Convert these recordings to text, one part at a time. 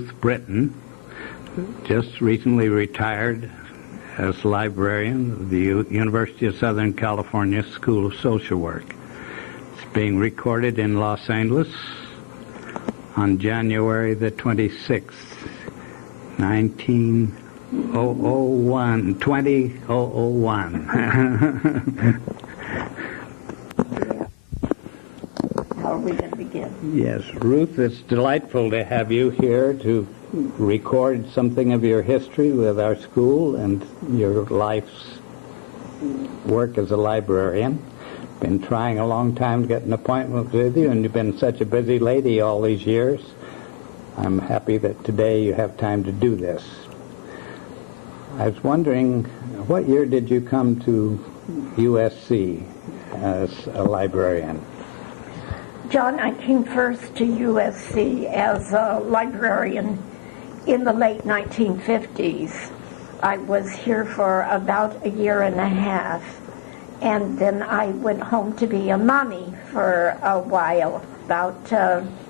Ruth Britton, just recently retired as librarian of the University of Southern California School of Social Work. It's being recorded in Los Angeles on January the 26th, 2001. How are we going to begin? Yes, Ruth, it's delightful to have you here to record something of your history with our school and your life's work as a librarian. Been trying a long time to get an appointment with you, and you've been such a busy lady all these years. I'm happy that today you have time to do this. I was wondering, what year did you come to USC as a librarian? John, I came first to USC as a librarian in the late 1950s. I was here for about a year and a half, and then I went home to be a mommy for a while.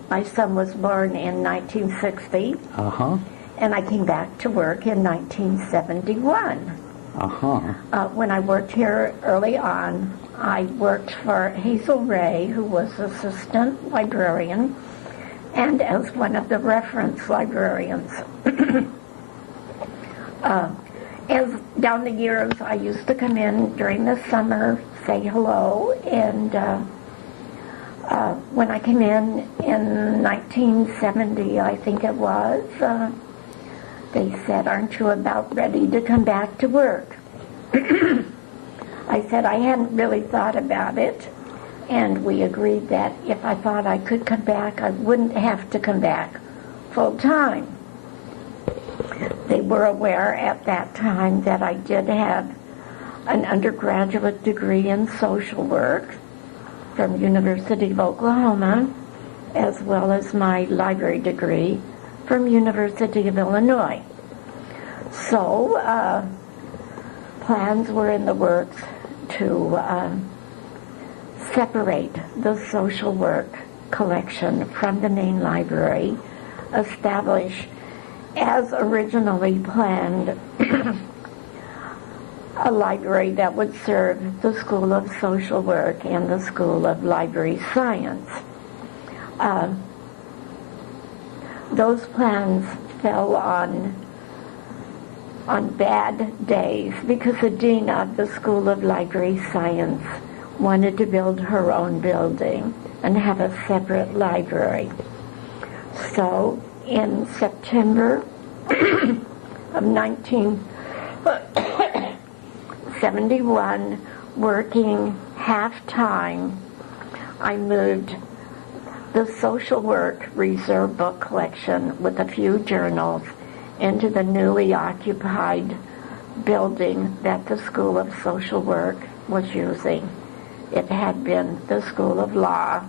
My son was born in 1960, and I came back to work in 1971. When I worked here early on, I worked for Hazel Ray, who was assistant librarian, and as one of the reference librarians. As down the years, I used to come in during the summer, say hello, and when I came in 1970, I think it was, they said, "Aren't you about ready to come back to work?" I said I hadn't really thought about it, and we agreed that if I thought I could come back, I wouldn't have to come back full time. They were aware at that time that I did have an undergraduate degree in social work from University of Oklahoma, as well as my library degree from University of Illinois. So plans were in the works to separate the social work collection from the main library, establish, as originally planned, a library that would serve the School of Social Work and the School of Library Science. Those plans fell on bad days because the dean of the School of Library Science wanted to build her own building and have a separate library. So in September of 1971, working half-time, I moved the social work reserve book collection with a few journals into the newly occupied building that the School of Social Work was using. It had been the School of Law,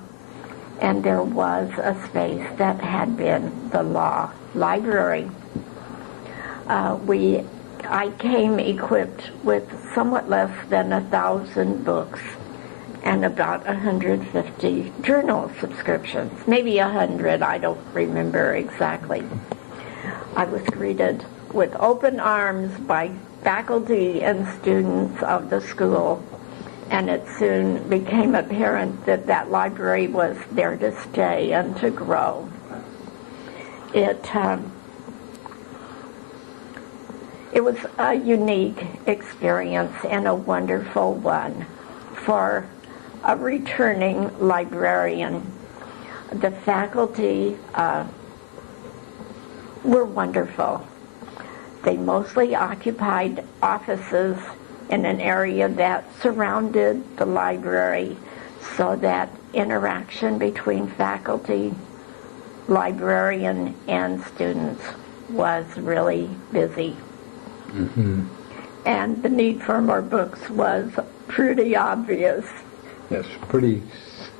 and there was a space that had been the law library. I came equipped with somewhat less than 1,000 books and about 150 journal subscriptions, maybe 100, I don't remember exactly. I was greeted with open arms by faculty and students of the school, and it soon became apparent that that library was there to stay and to grow. It was a unique experience and a wonderful one for a returning librarian. The faculty were wonderful. They mostly occupied offices in an area that surrounded the library, so that interaction between faculty, librarian, and students was really busy. And the need for more books was pretty obvious. Yes, pretty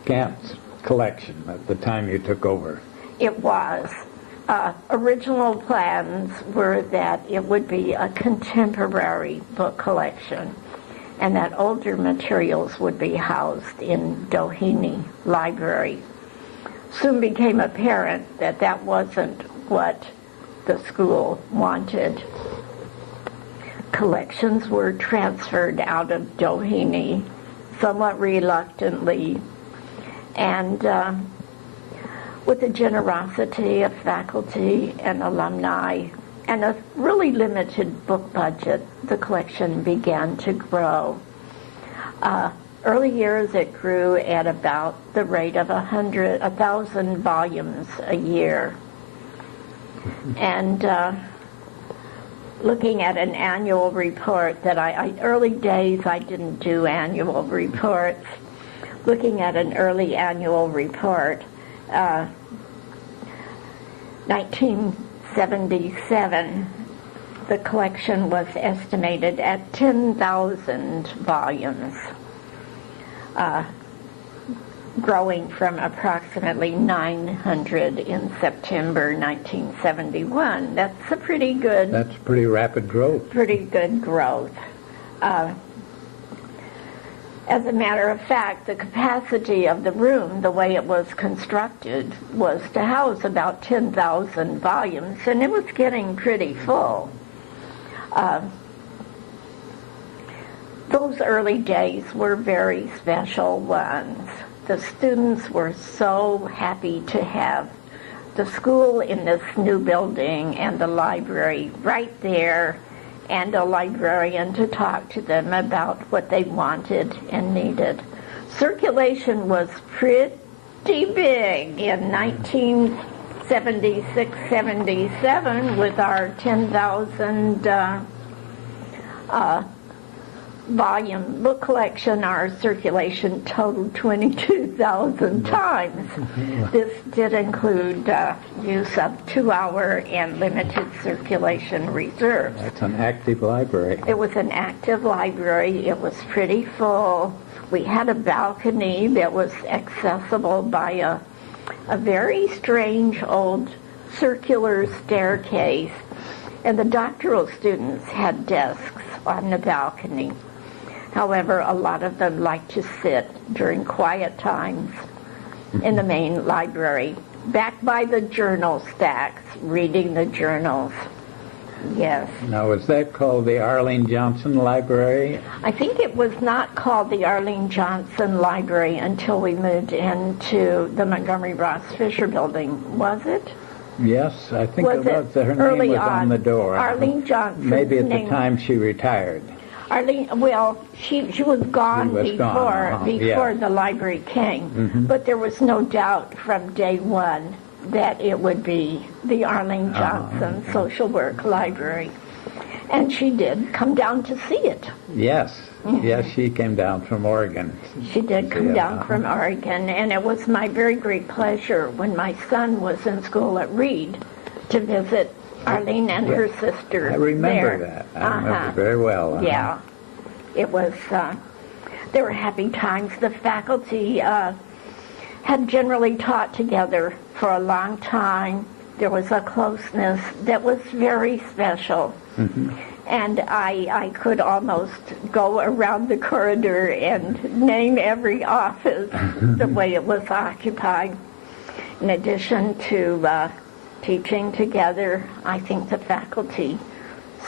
scant collection at the time you took over. It was. Original plans were that it would be a contemporary book collection and that older materials would be housed in Doheny Library. Soon became apparent that that wasn't what the school wanted. Collections were transferred out of Doheny somewhat reluctantly, and with the generosity of faculty and alumni and a really limited book budget, the collection began to grow. Early years it grew at about the rate of 1,000 volumes a year. And looking at an annual report that early days I didn't do annual reports. Looking at an early annual report, 1977, the collection was estimated at 10,000 volumes, growing from approximately 900 in September 1971. That's a pretty good... That's pretty rapid growth. Pretty good growth. As a matter of fact, the capacity of the room, the way it was constructed, was to house about 10,000 volumes, and it was getting pretty full. Those early days were very special ones. The students were so happy to have the school in this new building and the library right there, and a librarian to talk to them about what they wanted and needed. Circulation was pretty big in 1976-77 with our 10,000 volume book collection. Our circulation totaled 22,000 times. This did include use of 2-hour and limited circulation reserves. That's an active library. It was an active library. It was pretty full. We had a balcony that was accessible by a very strange old circular staircase, and the doctoral students had desks on the balcony. However, a lot of them liked to sit during quiet times in the main library, back by the journal stacks, reading the journals. Yes. Now, was that called the Arlene Johnson Library? I think it was not called the Arlene Johnson Library until we moved into the Montgomery Ross Fisher building. Was it? Yes, I think it was. Her name was on the door. Arlene Johnson. Maybe at the time she retired. Arlene, well, she was gone before the library came, but there was no doubt from day one that it would be the Arlene Johnson Social Work Library. And she did come down to see it. Yes, yes, she came down from Oregon. She did come down from Oregon, and it was my very great pleasure when my son was in school at Reed to visit Arlene and her sister. I remember there. that. I remember very well. Yeah. It was, they were happy times. The faculty had generally taught together for a long time. There was a closeness that was very special. And I could almost go around the corridor and name every office the way it was occupied. In addition to teaching together, I think the faculty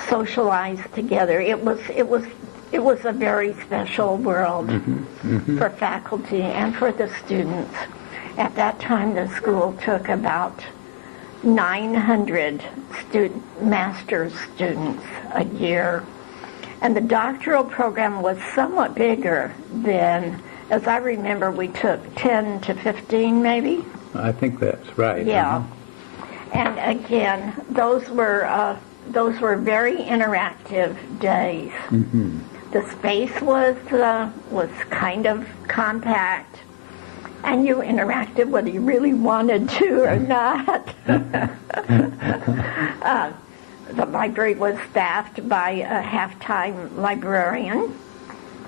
socialized together. It was a very special world for faculty and for the students. At that time, the school took about 900 master's students a year. And the doctoral program was somewhat bigger than, as I remember, we took 10 to 15 maybe. I think that's right. Yeah. And again, those were very interactive days. The space was kind of compact, and you interacted whether you really wanted to or not. The library was staffed by a half-time librarian,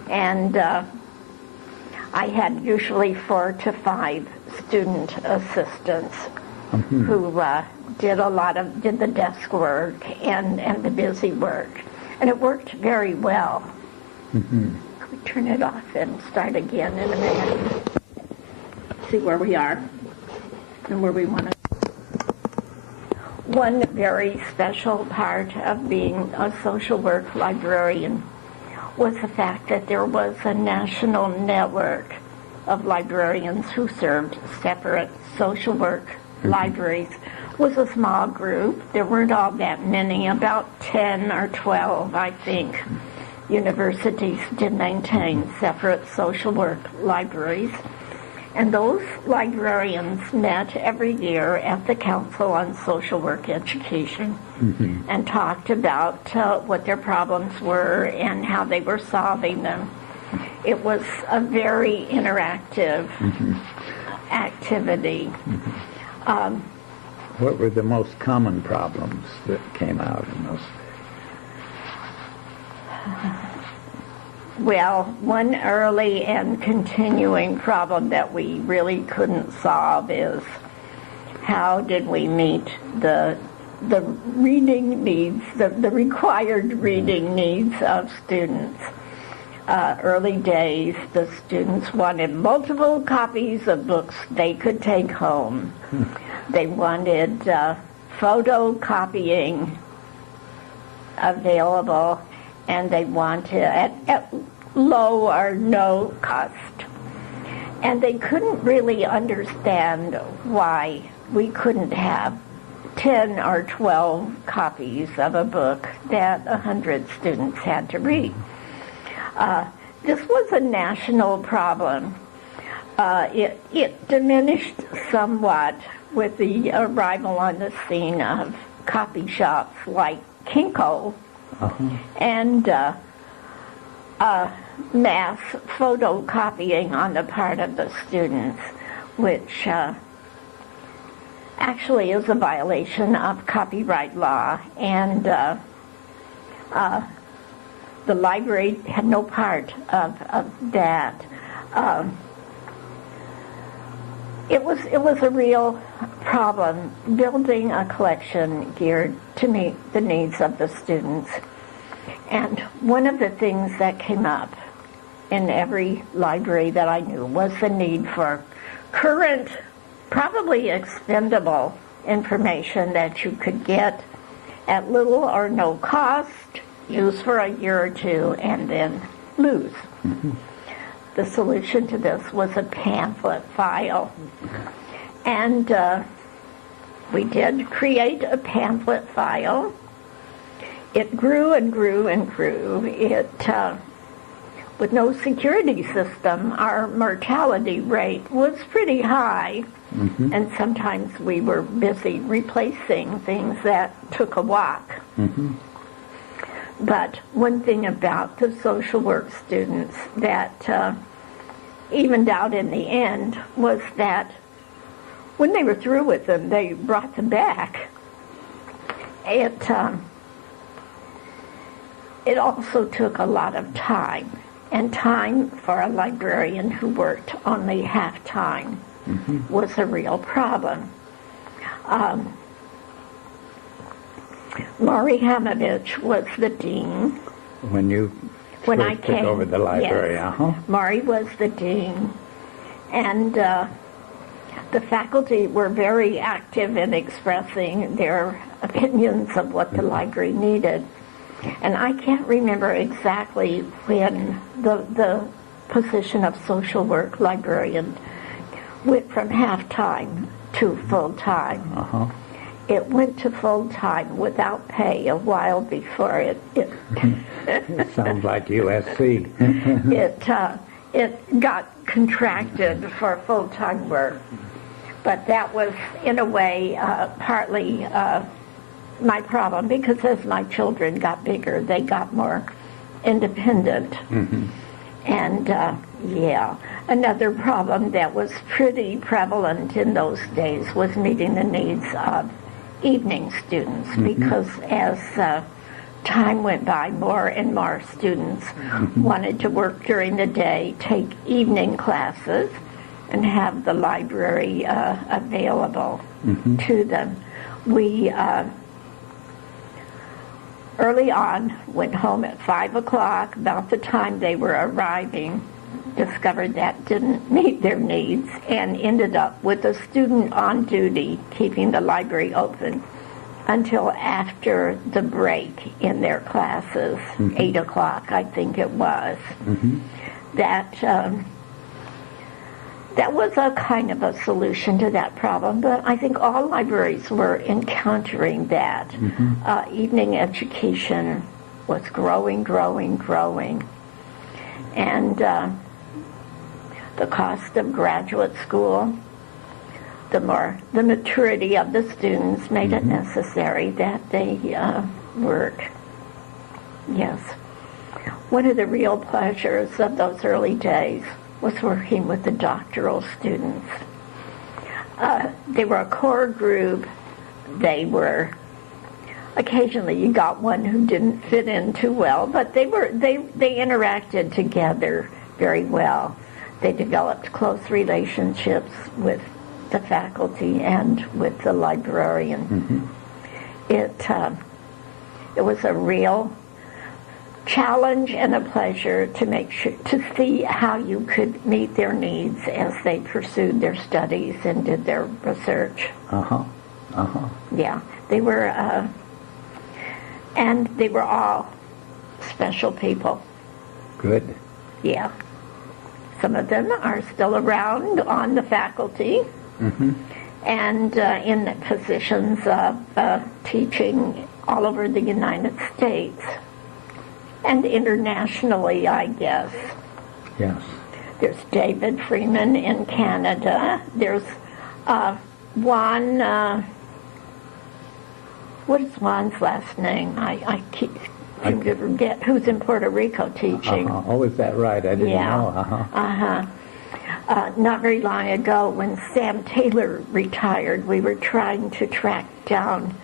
and I had usually 4 to 5 student assistants who did the desk work and the busy work, and it worked very well. Can we turn it off and start again in a minute? See where we are and where we want to. one very special part of being a social work librarian was the fact that there was a national network of librarians who served separate social work libraries. It was a small group. There weren't all that many, about 10 or 12, I think. Universities did maintain separate social work libraries. And those librarians met every year at the Council on Social Work Education and talked about what their problems were and how they were solving them. It was a very interactive activity. What were the most common problems that came out in those? Well, one early and continuing problem that we really couldn't solve is how did we meet the reading needs, the required reading needs of students. Early days, the students wanted multiple copies of books they could take home. They wanted photocopying available, and they wanted at low or no cost. And they couldn't really understand why we couldn't have 10 or 12 copies of a book that 100 students had to read. This was a national problem. It diminished somewhat with the arrival on the scene of copy shops like Kinko and mass photocopying on the part of the students, which actually is a violation of copyright law, and the library had no part of that. It was a real problem building a collection geared to meet the needs of the students. And one of the things that came up in every library that I knew was the need for current, probably expendable information that you could get at little or no cost, use for a year or two, and then lose. The solution to this was a pamphlet file. And we did create a pamphlet file. It grew and grew and grew. With no security system, our mortality rate was pretty high. And sometimes we were busy replacing things that took a walk. But one thing about the social work students that evened out in the end was that when they were through with them, they brought them back. It also took a lot of time, and time for a librarian who worked only half-time was a real problem. Laurie Hamovich was the dean. When I took over the library, yes, Laurie was the dean, and the faculty were very active in expressing their opinions of what the library needed. And I can't remember exactly when the position of social work librarian went from half-time to full-time. It went to full-time without pay a while before it sounds like USC. it got contracted for full-time work. But that was, in a way, partly my problem, because as my children got bigger, they got more independent. And another problem that was pretty prevalent in those days was meeting the needs of evening students, because as time went by, more and more students wanted to work during the day, take evening classes, and have the library available to them. We early on went home at 5 o'clock, about the time they were arriving, discovered that didn't meet their needs, and ended up with a student on duty keeping the library open until after the break in their classes, 8 o'clock, I think it was. That was a kind of a solution to that problem, but I think all libraries were encountering that. Evening education was growing. And the cost of graduate school, the maturity of the students made it necessary that they work. Yes. One of the real pleasures of those early days was working with the doctoral students. They were a core group. Occasionally you got one who didn't fit in too well, but they interacted together very well. They developed close relationships with the faculty and with the librarian. It was a real challenge and a pleasure to see how you could meet their needs as they pursued their studies and did their research. Yeah, they were, and they were all special people. Good. Yeah. Some of them are still around on the faculty and in positions of teaching all over the United States. And internationally, I guess. Yes. There's David Freeman in Canada. There's Juan, what is Juan's last name? I keep to forget, who's in Puerto Rico teaching. Oh, is that right? I didn't know. Not very long ago, when Sam Taylor retired, we were trying to track down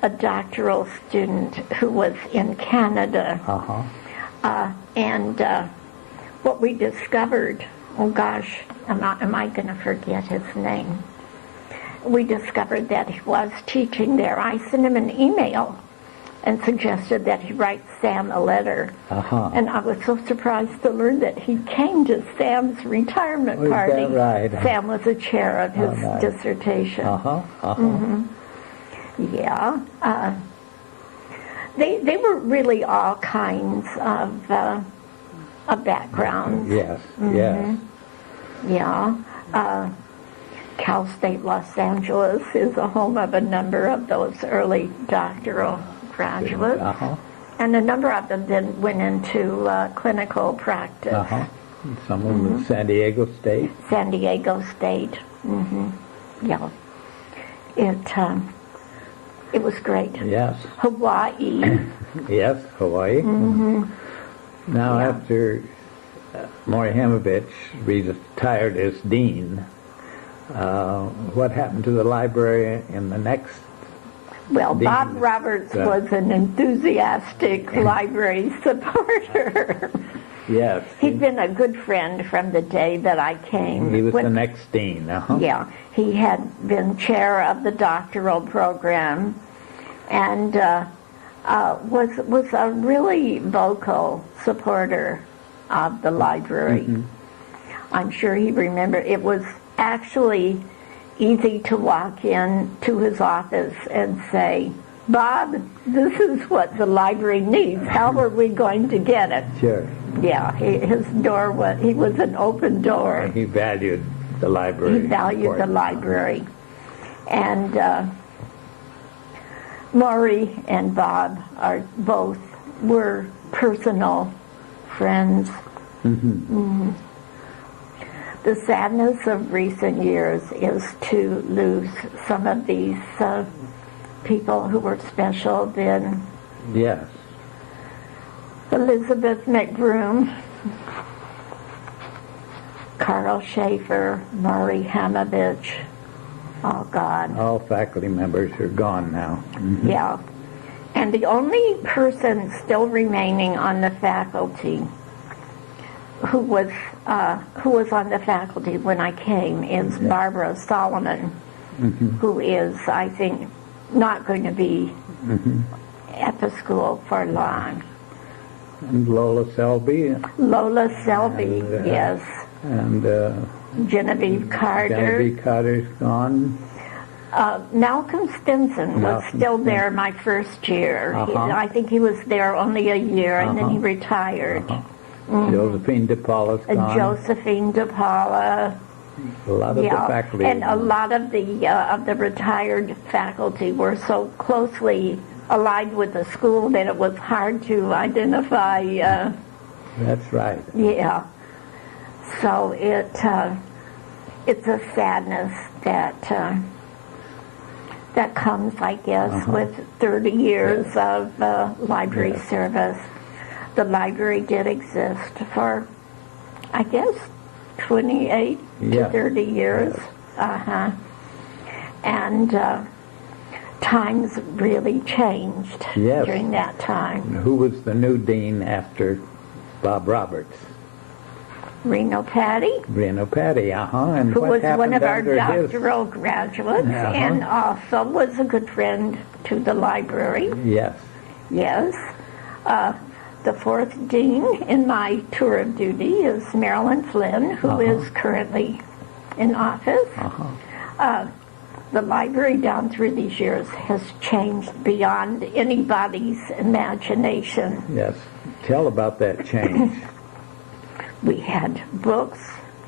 a doctoral student who was in Canada. And what we discovered, oh gosh, am I going to forget his name? We discovered that he was teaching there. I sent him an email and suggested that he write Sam a letter. And I was so surprised to learn that he came to Sam's retirement party. Is that right? Sam was the chair of his dissertation. Yeah. They were really all kinds of backgrounds. Yes, yes. Yeah. Cal State Los Angeles is the home of a number of those early doctoral graduates. And a number of them then went into clinical practice. Some of them San Diego State. San Diego State. Yeah. It was great. Yes. Hawaii. Yes, Hawaii. Now, after Maury Hamovich retired as dean, what happened to the library in the next? Well, Bob Roberts was an enthusiastic library supporter. Yes. He'd been a good friend from the day that I came. He was the next dean. Yeah. He had been chair of the doctoral program and was a really vocal supporter of the library. I'm sure he remembered. It was actually easy to walk in to his office and say, Bob, this is what the library needs. How are we going to get it? Sure. Yeah, his door he was an open door. He valued the library. He valued the library. And Maury and Bob were personal friends. The sadness of recent years is to lose some of these people who were special then. Yes. Elizabeth McBroom, Carl Schaefer, Maury Hamovich, all gone. All faculty members are gone now. Yeah. And the only person still remaining on the faculty who was on the faculty when I came is Barbara Solomon, who is, I think, not going to be at the school for long. And Lola Selby. Lola Selby, yes. And Genevieve Carter. Genevieve Carter's gone. Malcolm Stinson was Malcolm still there my first year. I think he was there only a year, and then he retired. Josephine DePaula's gone. Josephine DePaula. A lot of the faculty. And a lot of the retired faculty were so closely allied with the school that it was hard to identify. That's right. Yeah. So it's a sadness that that comes, I guess, with 30 years of library service. The library did exist for, I guess, 28 to 30 years. And times really changed during that time. Who was the new dean after Bob Roberts? Reno Patty. And who what was one happened of our under his- doctoral graduates and also was a good friend to the library. Yes. Yes. The fourth dean in my tour of duty is Marilyn Flynn, who is currently in office. The library down through these years has changed beyond anybody's imagination. Yes. Tell about that change. We had books,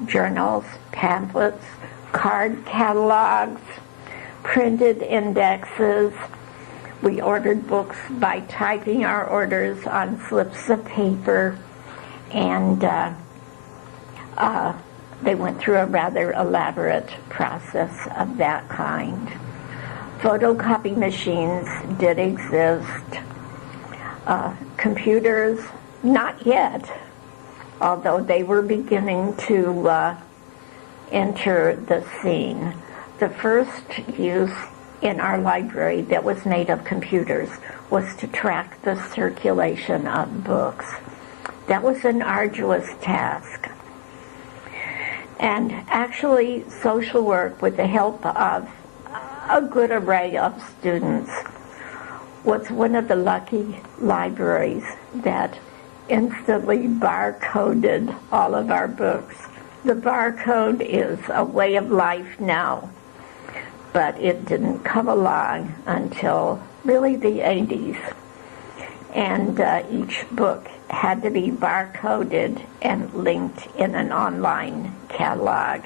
journals, pamphlets, card catalogs, printed indexes. We ordered books by typing our orders on slips of paper, and they went through a rather elaborate process of that kind. Photocopy machines did exist. Computers, not yet, although they were beginning to enter the scene. The first use in our library that was made of computers was to track the circulation of books. That was an arduous task. And actually, social work, with the help of a good array of students, was one of the lucky libraries that instantly barcoded all of our books. The barcode is a way of life now, but it didn't come along until really the 80s. And each book had to be barcoded and linked in an online catalog.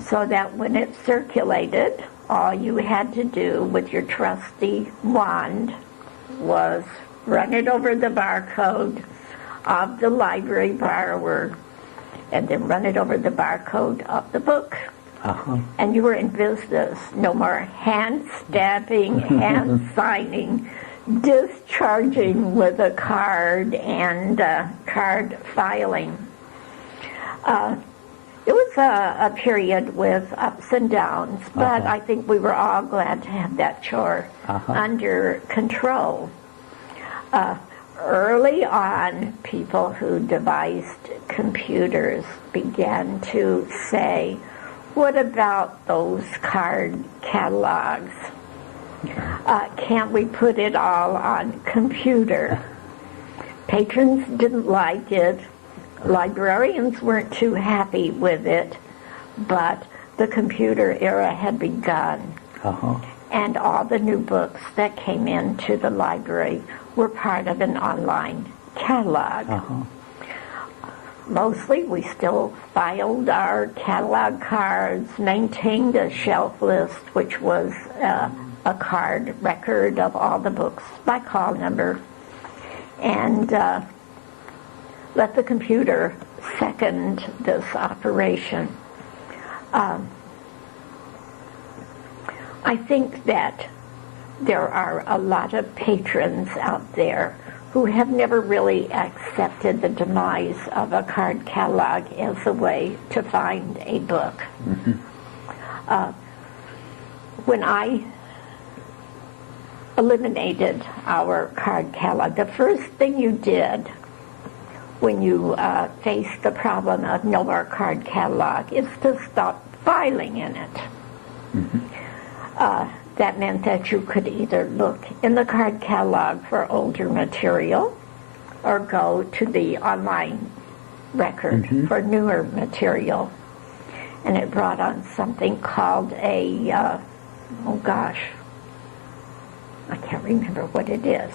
So that when it circulated, all you had to do with your trusty wand was run it over the barcode of the library borrower, and then run it over the barcode of the book. And you were in business. No more hand stamping, hand signing, discharging with a card, and card filing. It was a period with ups and downs, but I think we were all glad to have that chore under control. Early on, people who devised computers began to say, what about those card catalogs? Can't we put it all on computer? Patrons didn't like it. Librarians weren't too happy with it, but the computer era had begun. And all the new books that came into the library were part of an online catalog. Mostly we still filed our catalog cards, maintained a shelf list, which was a card record of all the books by call number, and let the computer second this operation. I think that there are a lot of patrons out there who have never really accepted the demise of a card catalog as a way to find a book. When I eliminated our card catalog, the first thing you did when you faced the problem of no more card catalog is to stop filing in it. That meant that you could either look in the card catalog for older material or go to the online record for newer material. And it brought on something called a oh gosh, I can't remember what it is.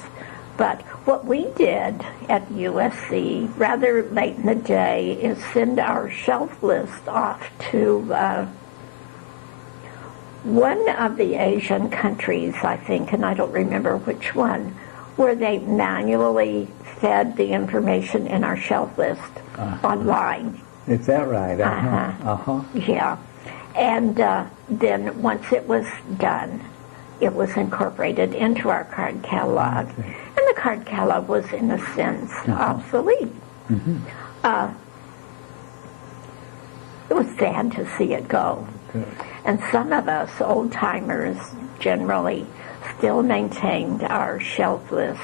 But what we did at USC rather late in the day is send our shelf list off to one of the Asian countries, I think, and I don't remember which one, where they manually fed the information in our shelf list online. Is that right? Yeah. And then once it was done, it was incorporated into our card catalog. Okay. And the card catalog was, in a sense, obsolete. It was sad to see it go. Good. And some of us, old-timers, generally still maintained our shelf lists.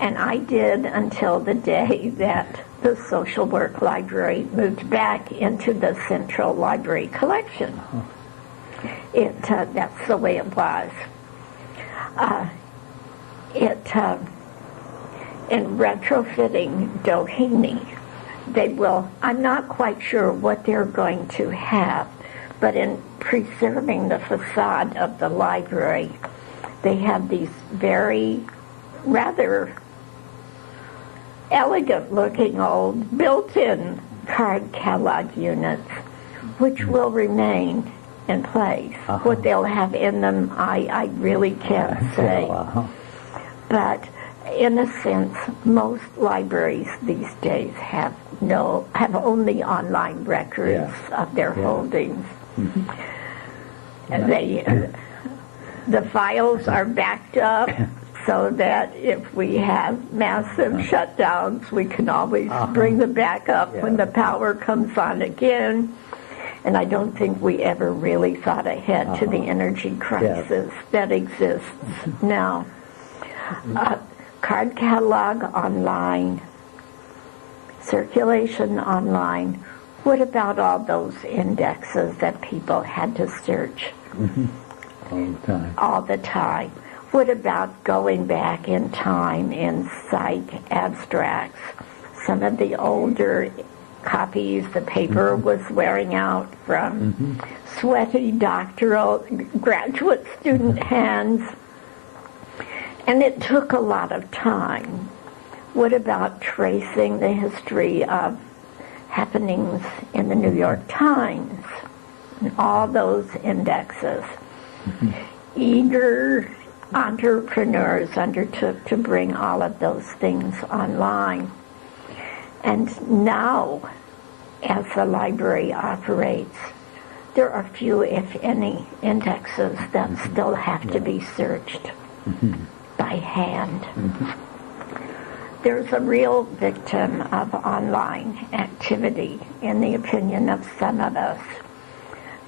And I did until the day that the social work library moved back into the central library collection. That's the way it was. In retrofitting Doheny, they will, I'm not quite sure what they're going to have, but in preserving the facade of the library, they have these very rather elegant-looking old built-in card catalog units, which will remain in place. What they'll have in them, I really can't say. But in a sense, most libraries these days have only online records of their holdings. The files are backed up so that if we have massive shutdowns, we can always bring them back up when the power comes on again. And I don't think we ever really thought ahead to the energy crisis that exists now. Card catalog online, circulation online. What about all those indexes that people had to search All the time. all the time? What about going back in time in psych abstracts? Some of the older copies, the paper was wearing out from sweaty doctoral graduate student hands. And it took a lot of time. What about tracing the history of happenings in the New York Times? And all those indexes. Eager entrepreneurs undertook to bring all of those things online. And now, as the library operates, there are few, if any, indexes that still have to be searched by hand. There's a real victim of online activity, in the opinion of some of us.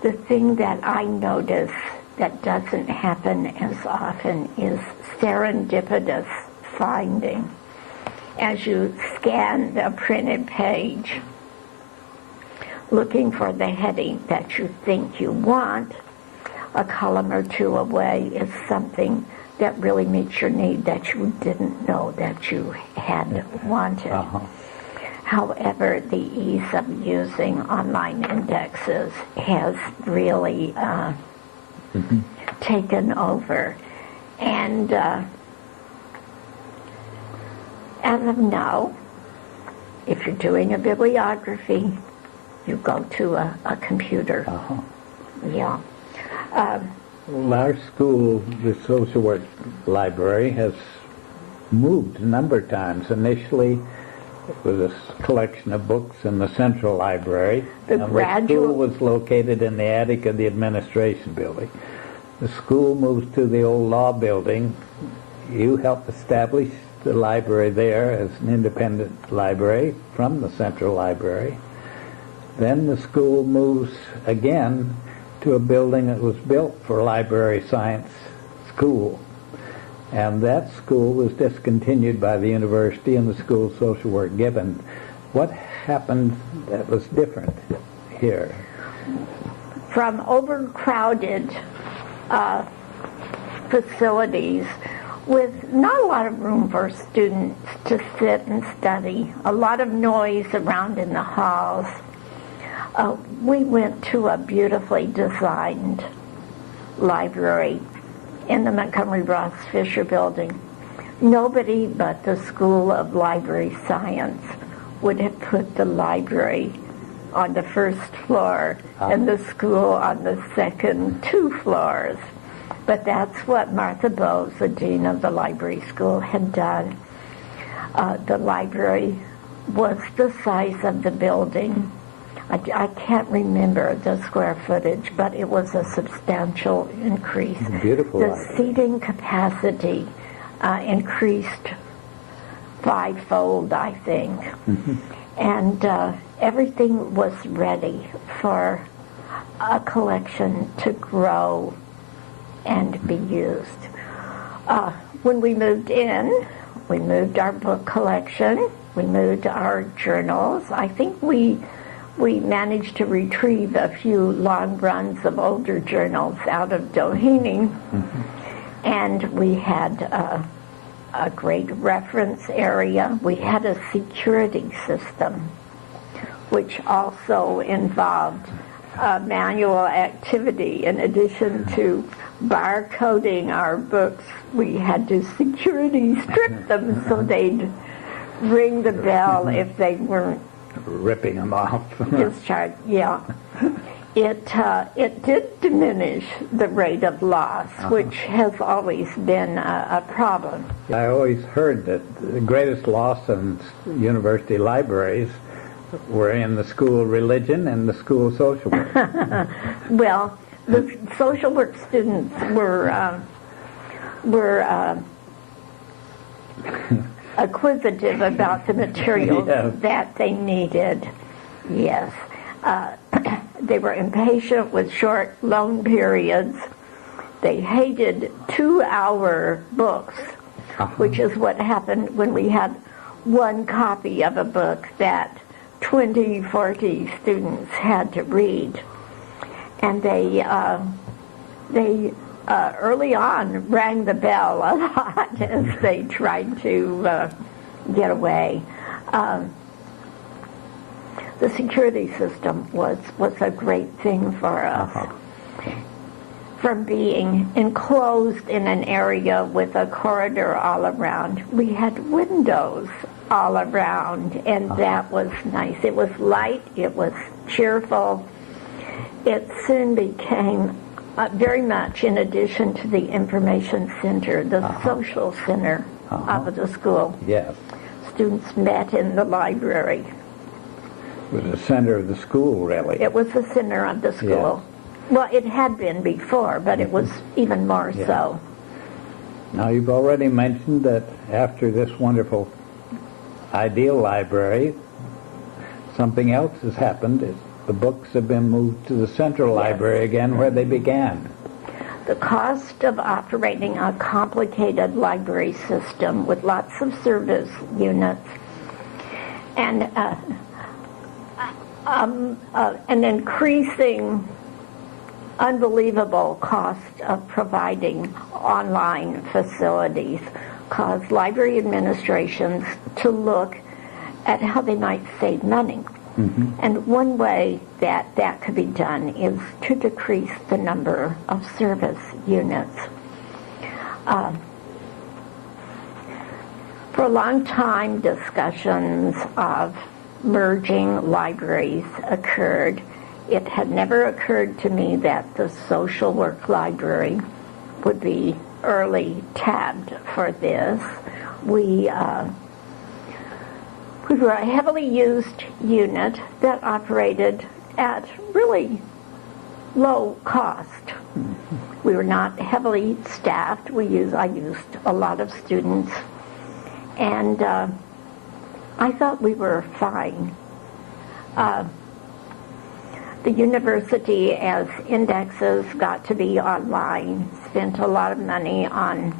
The thing that I notice that doesn't happen as often is serendipitous finding. As you scan the printed page, looking for the heading that you think you want, a column or two away is something that really meets your need that you didn't know that you had wanted. However, the ease of using online indexes has really taken over. And as of now, if you're doing a bibliography, you go to a computer. Yeah. Well, our school, the social work library, has moved a number of times. Initially, it was a collection of books in the central library. The school was located in the attic of the administration building. The school moved to the old law building. You helped establish the library there as an independent library from the central library. Then the school moves again to a building that was built for library science school. And that school was discontinued by the university and the school of social work given. What happened that was different here? From overcrowded facilities with not a lot of room for students to sit and study, a lot of noise around in the halls, we went to a beautifully designed library in the Montgomery Ross Fisher building. Nobody but the School of Library Science would have put the library on the first floor and the school on the second 2 floors. But that's what Martha Bowes, the dean of the library school, had done. The library was the size of the building. I can't remember the square footage, but it was a substantial increase. Beautiful The library. seating capacity increased 5-fold, I think. And everything was ready for a collection to grow and be used. When we moved in, we moved our book collection, we moved our journals. I think we managed to retrieve a few long runs of older journals out of Doheny, and we had a great reference area. We had a security system, which also involved manual activity. In addition to barcoding our books, we had to security strip them so they'd ring the bell if they weren't Ripping them off. discharged. Yeah. It did diminish the rate of loss, which has always been a problem. I always heard that the greatest loss in university libraries were in the school of religion and the school of social work. Well, the social work students were acquisitive about the materials Yes. that they needed. Yes. They were impatient with short loan periods. They hated 2-hour books, which is what happened when we had one copy of a book that 20, 40 students had to read. And they early on rang the bell a lot as they tried to get away. The security system was a great thing for us. From being enclosed in an area with a corridor all around, we had windows all around, and that was nice. It was light, it was cheerful. It soon became very much, in addition to the information center, the social center of the school. Yes. Students met in the library. It was the center of the school, really. It was the center of the school. Well, it had been before, but it was even more so. Now, you've already mentioned that after this wonderful ideal library, something else has happened. The books have been moved to the central library again, where they began. The cost of operating a complicated library system with lots of service units and an increasing, unbelievable cost of providing online facilities caused library administrations to look at how they might save money. And one way that could be done is to decrease the number of service units. For a long time, discussions of merging libraries occurred. It had never occurred to me that the social work library would be early tabbed for this. We were a heavily used unit that operated at really low cost. We were not heavily staffed. I used a lot of students, and I thought we were fine. The university, as indexes got to be online, spent a lot of money on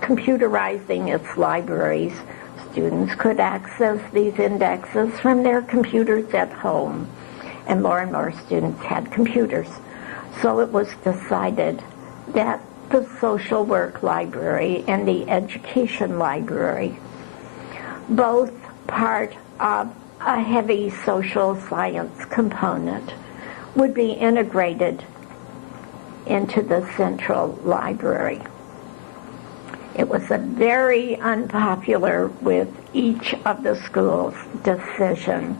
computerizing its libraries. Students could access these indexes from their computers at home, and more students had computers. So it was decided that the social work library and the education library, both part of a heavy social science component, would be integrated into the Central Library. It was a very unpopular with each of the schools decision.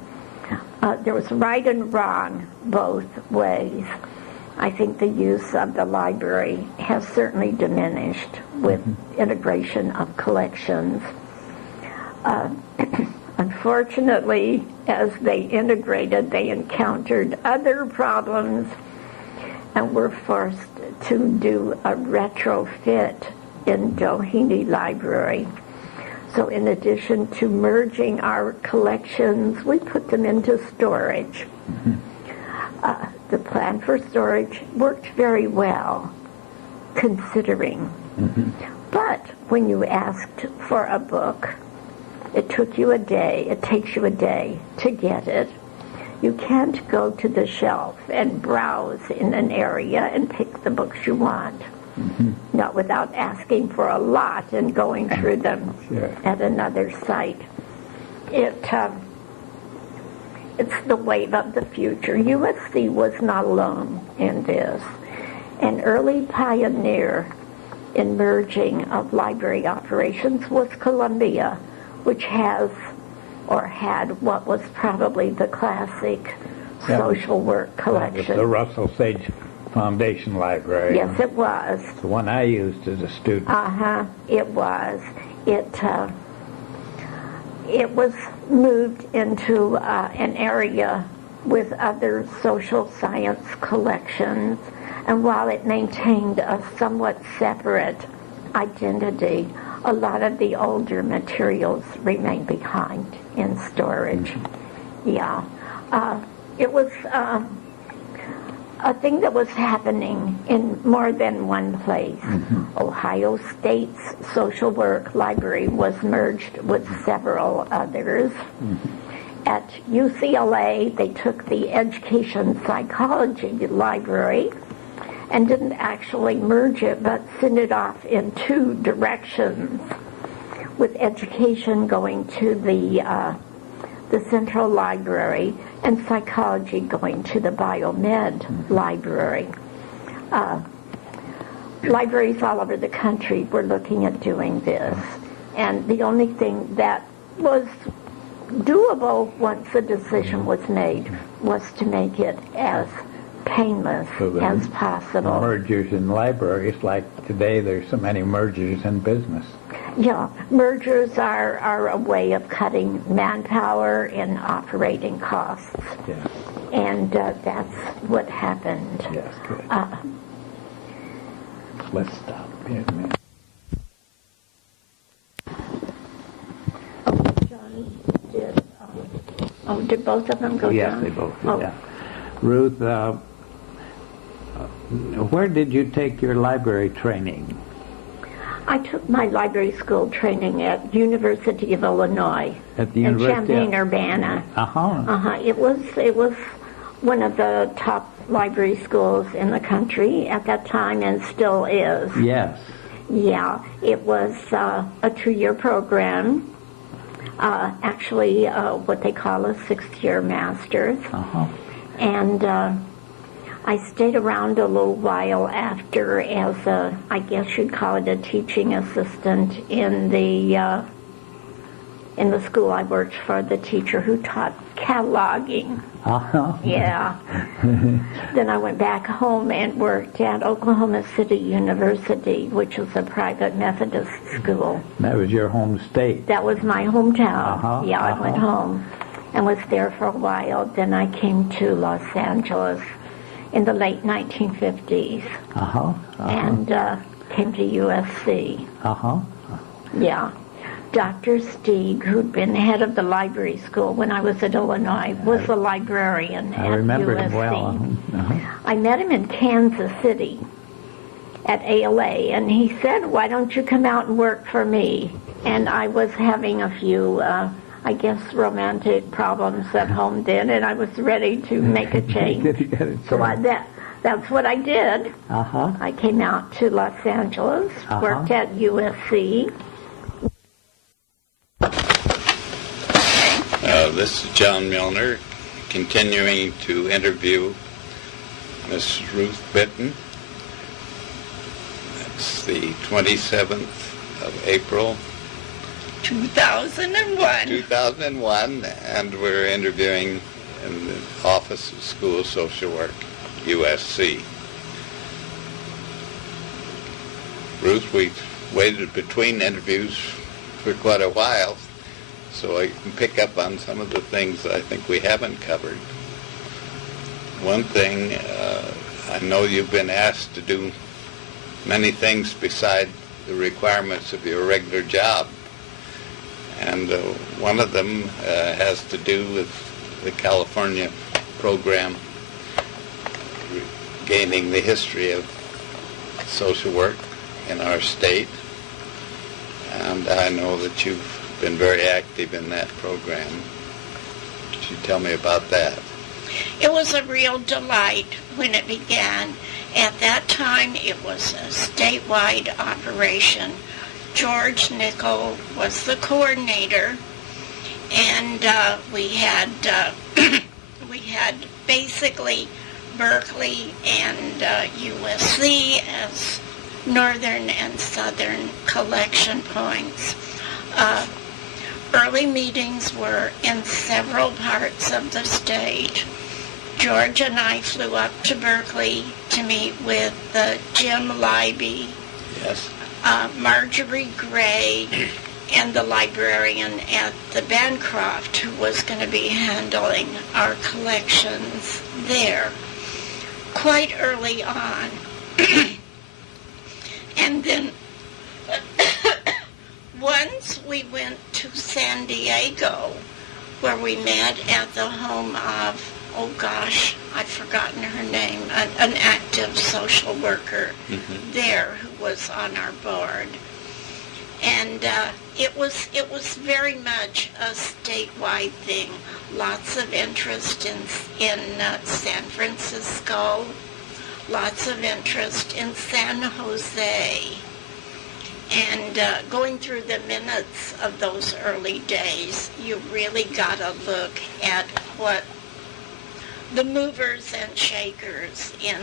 There was right and wrong both ways. I think the use of the library has certainly diminished with integration of collections. Unfortunately, as they integrated, they encountered other problems and were forced to do a retrofit in Doheny Library. So in addition to merging our collections, we put them into storage. The plan for storage worked very well, considering. But when you asked for a book, it takes you a day to get it. You can't go to the shelf and browse in an area and pick the books you want. Not without asking for a lot and going through them at another site. It's the wave of the future. USC was not alone in this. An early pioneer in merging of library operations was Columbia, which has or had what was probably the classic social work collection. The Russell Sage Foundation Library. Yes, it was. The one I used as a student. It was. It was moved into an area with other social science collections, and while it maintained a somewhat separate identity, a lot of the older materials remained behind in storage. It was a thing that was happening in more than one place. Ohio State's social work library was merged with several others. At UCLA, they took the education psychology library and didn't actually merge it, but sent it off in two directions, with education going to the Central Library and psychology going to the Biomed Library. Libraries all over the country were looking at doing this, and the only thing that was doable once the decision was made was to make it as painless as possible. Mergers in libraries, like today there's so many mergers in business. Yeah, mergers are a way of cutting manpower and operating costs. Yes. And that's what happened. Yes, good. Let's stop here a minute. John did both of them go down? Yes, they both did, yeah. Ruth, where did you take your library training? I took my library school training at University of Illinois. At the University in Champaign-Urbana. It was one of the top library schools in the country at that time, and still is. Yes. Yeah, it was a 2-year program. Actually, what they call a 6-year master's. And I stayed around a little while after as I guess you'd call it a teaching assistant in the school I worked for, the teacher who taught cataloging. Yeah. Then I went back home and worked at Oklahoma City University, which is a private Methodist school. That was your home state. That was my hometown. I went home and was there for a while. Then I came to Los Angeles in the late 1950s, and came to USC. Yeah. Dr. Stieg, who'd been head of the library school when I was at Illinois, was a librarian at USC. I remember him well. I met him in Kansas City at ALA, and he said, "Why don't you come out and work for me?" And I was having a few I guess romantic problems at home then, and I was ready to make a change. So that's what I did. I came out to Los Angeles, worked at USC. This is John Milner, continuing to interview Miss Ruth Britton. It's the 27th of April, 2001, and we're interviewing in the Office of School Social Work, USC. Ruth, we've waited between interviews for quite a while, so I can pick up on some of the things I think we haven't covered. One thing, I know you've been asked to do many things beside the requirements of your regular job, and one of them has to do with the California program, gaining the history of social work in our state, and I know that you've been very active in that program. Could you tell me about that? It was a real delight when it began. At that time, it was a statewide operation. George Nickel was the coordinator, and we had basically Berkeley and USC as northern and southern collection points. Early meetings were in several parts of the state. George and I flew up to Berkeley to meet with Jim Leiby, Yes. Marjorie Gray, and the librarian at the Bancroft, who was going to be handling our collections there quite early on. And then once we went to San Diego, where we met at the home of, oh gosh, I've forgotten her name, an active social worker there who was on our board. And it was very much a statewide thing. Lots of interest in San Francisco, lots of interest in San Jose. And going through the minutes of those early days, you really got a look at what the movers and shakers in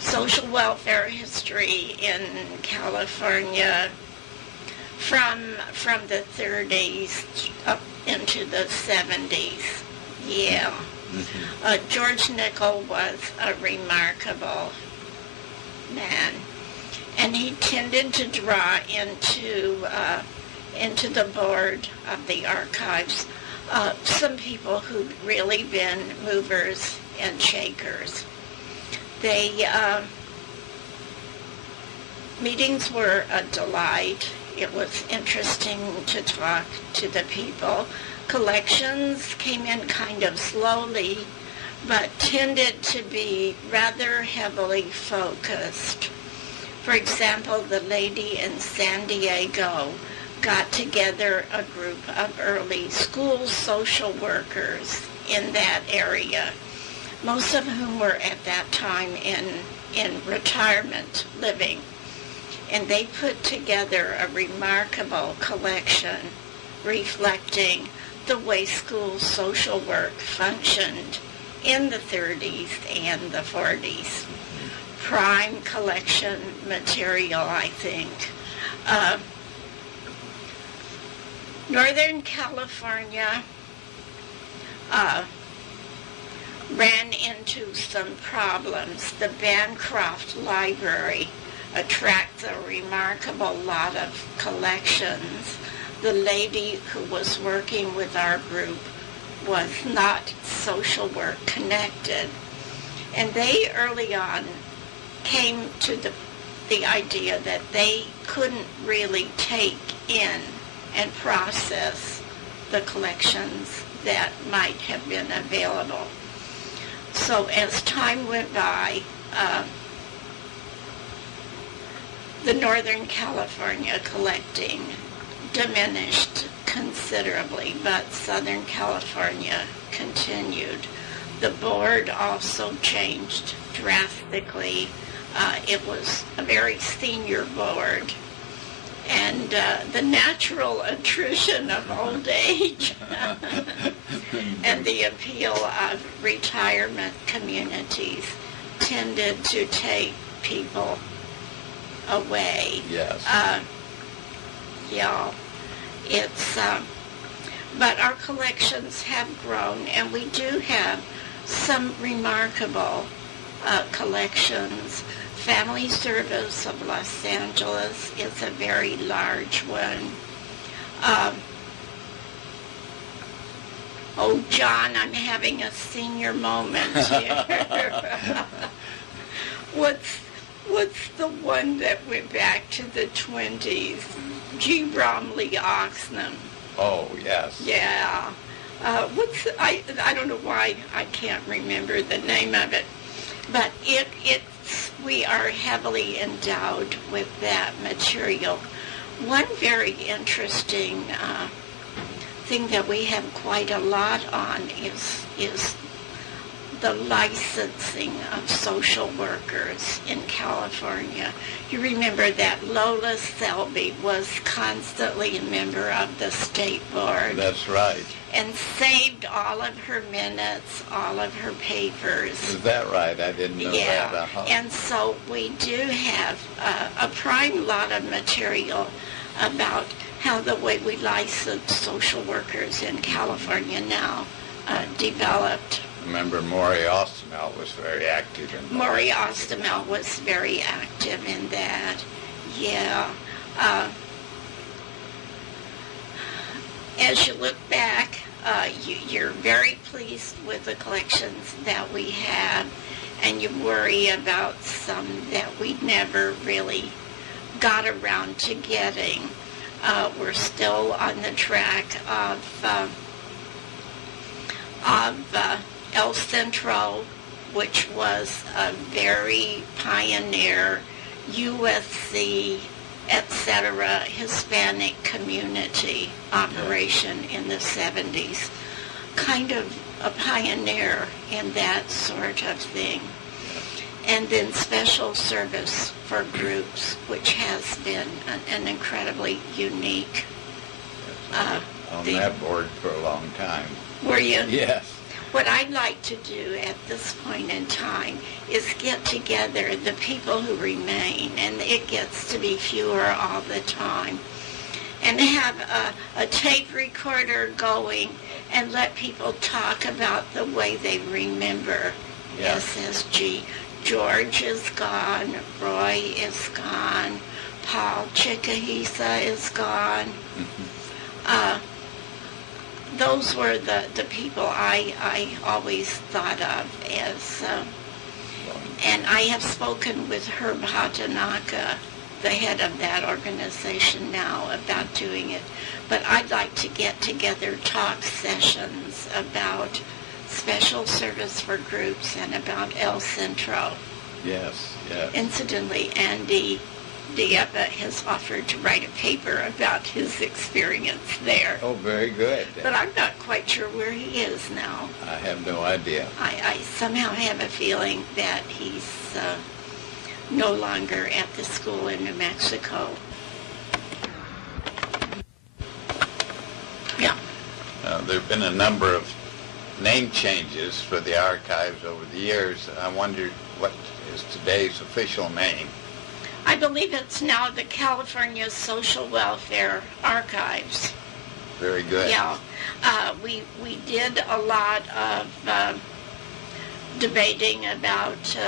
social welfare history in California from the 30s up into the 70s. Yeah. George Nickel was a remarkable man, and he tended to draw into the board of the archives some people who'd really been movers and shakers. Meetings were a delight. It was interesting to talk to the people. Collections came in kind of slowly, but tended to be rather heavily focused. For example, the lady in San Diego got together a group of early school social workers in that area, most of whom were at that time in retirement living. And they put together a remarkable collection reflecting the way school social work functioned in the 30s and the 40s. Prime collection material, I think. Northern California ran into some problems. The Bancroft Library attracts a remarkable lot of collections. The lady who was working with our group was not social work connected. And they early on came to the idea that they couldn't really take in and process the collections that might have been available. So as time went by, the Northern California collecting diminished considerably, but Southern California continued. The board also changed drastically. It was a very senior board, and the natural attrition of old age and the appeal of retirement communities tended to take people away. Yes. Yeah, it's, but our collections have grown, and we do have some remarkable collections. Family Service of Los Angeles is a very large one. Oh, John, I'm having a senior moment here. What's the one that went back to the 20s? G. Bromley Oxnam. Oh, yes. Yeah. I don't know why I can't remember the name of it, but we are heavily endowed with that material. One very interesting thing that we have quite a lot on is the licensing of social workers in California. You remember that Lola Selby was constantly a member of the state board. That's right. And saved all of her minutes, all of her papers. Is that right? I didn't know that. Yeah, and so we do have a prime lot of material about how the way we license social workers in California now developed. Remember, Maury Ostemel was very active in that. Maury Ostemel was very active in that, yeah. As you look back, you're very pleased with the collections that we have, and you worry about some that we never really got around to getting. We're still on the track of El Centro, which was a very pioneer USC, etc., Hispanic community operation in the 70s. Kind of a pioneer in that sort of thing. And then Special Service for Groups, which has been an incredibly unique On thing. that board for a long time. Were you? Yes. What I'd like to do at this point in time is get together the people who remain, and it gets to be fewer all the time, and have a tape recorder going and let people talk about the way they remember SSG. George is gone, Roy is gone, Paul Chickahisa is gone. Those were the people I always thought of as, and I have spoken with Herb Hatanaka, the head of that organization now, about doing it. But I'd like to get together talk sessions about Special Service for Groups and about El Centro. Yes, yes. Incidentally, Andy Dieppa has offered to write a paper about his experience there. Oh, very good. But I'm not quite sure where he is now. I have no idea. I somehow have a feeling that he's no longer at the school in New Mexico. Yeah. There have been a number of name changes for the archives over the years. I wonder what is today's official name. I believe it's now the California Social Welfare Archives. Very good. Yeah. We did a lot of debating about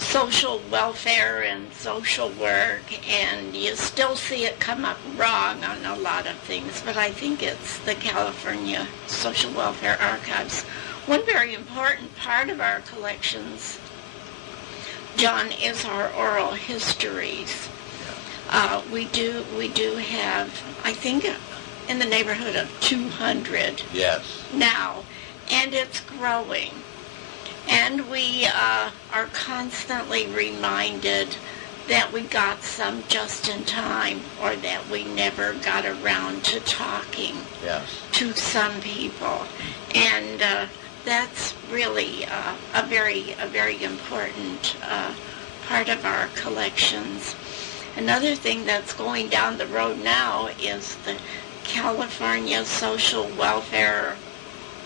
social welfare and social work, and you still see it come up wrong on a lot of things, but I think it's the California Social Welfare Archives. One very important part of our collections, John, is our oral histories. We do have, I think, in the neighborhood of 200 Yes. now, and it's growing. And we are constantly reminded that we got some just in time, or that we never got around to talking Yes. to some people. And that's really a very important part of our collections. Another thing that's going down the road now is the California Social Welfare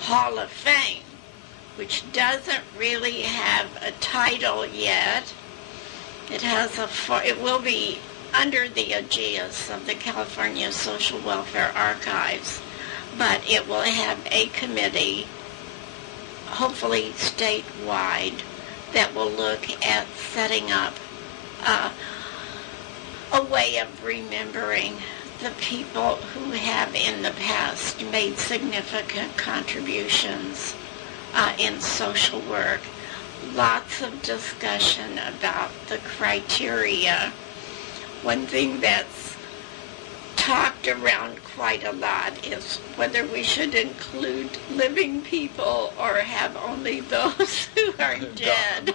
Hall of Fame, which doesn't really have a title yet. It will be under the aegis of the California Social Welfare Archives, but it will have a committee, hopefully statewide, that will look at setting up a way of remembering the people who have in the past made significant contributions in social work. Lots of discussion about the criteria. One thing that's talked around quite a lot is whether we should include living people or have only those who are dead.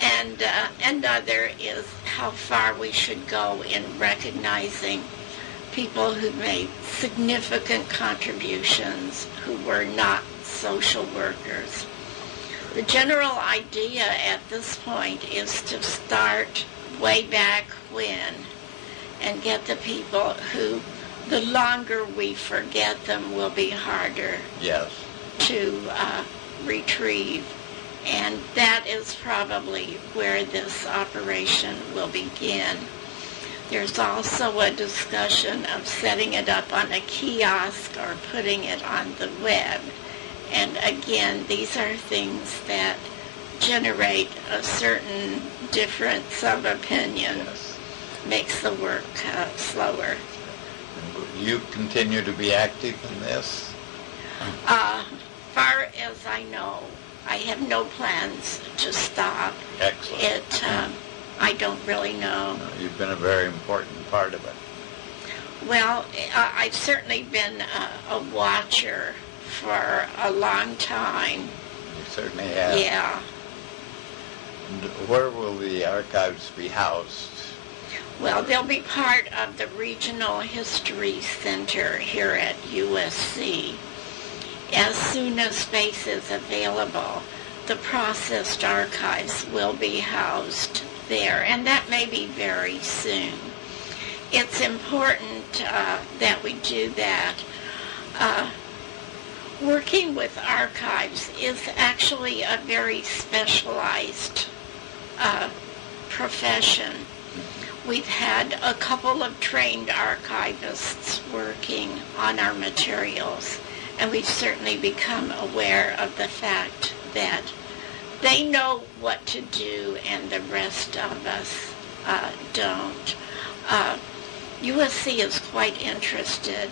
And another is how far we should go in recognizing people who made significant contributions who were not social workers. The general idea at this point is to start way back when and get the people who, the longer we forget them, will be harder Yes. to retrieve. And that is probably where this operation will begin. There's also a discussion of setting it up on a kiosk or putting it on the web. And again, these are things that generate a certain difference of opinion. Yes. Makes the work slower. You continue to be active in this? Far as I know, I have no plans to stop. Excellent. I don't really know. You've been a very important part of it. Well, I've certainly been a watcher for a long time. You certainly have. Yeah. And where will the archives be housed? Well, they'll be part of the Regional History Center here at USC. As soon as space is available, the processed archives will be housed there, and that may be very soon. It's important that we do that. Working with archives is actually a very specialized profession. We've had a couple of trained archivists working on our materials, and we've certainly become aware of the fact that they know what to do and the rest of us don't. USC is quite interested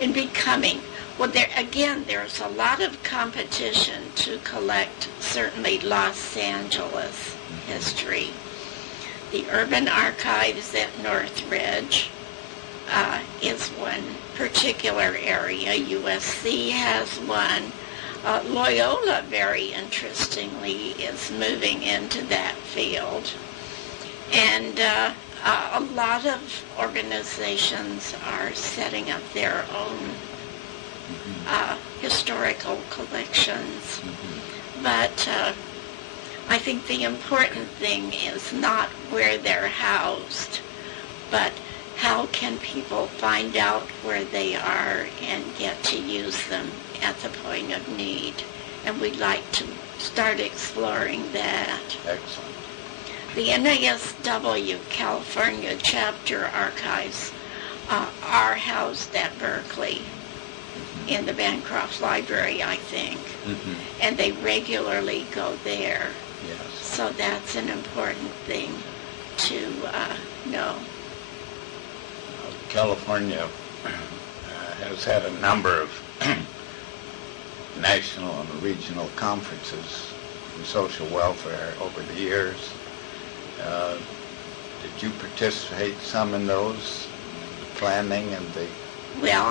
in becoming, well, there's a lot of competition to collect certainly Los Angeles history. The Urban Archives at Northridge is one particular area. USC has one. Loyola, very interestingly, is moving into that field. And a lot of organizations are setting up their own historical collections. But I think the important thing is not where they're housed, but how can people find out where they are and get to use them at the point of need. And we'd like to start exploring that. Excellent. The NASW California chapter archives are housed at Berkeley in the Bancroft Library, I think. And they regularly go there. Yes. So that's an important thing to know. California has had a number of national and regional conferences in social welfare over the years. Did you participate some in those, the planning and the... Well,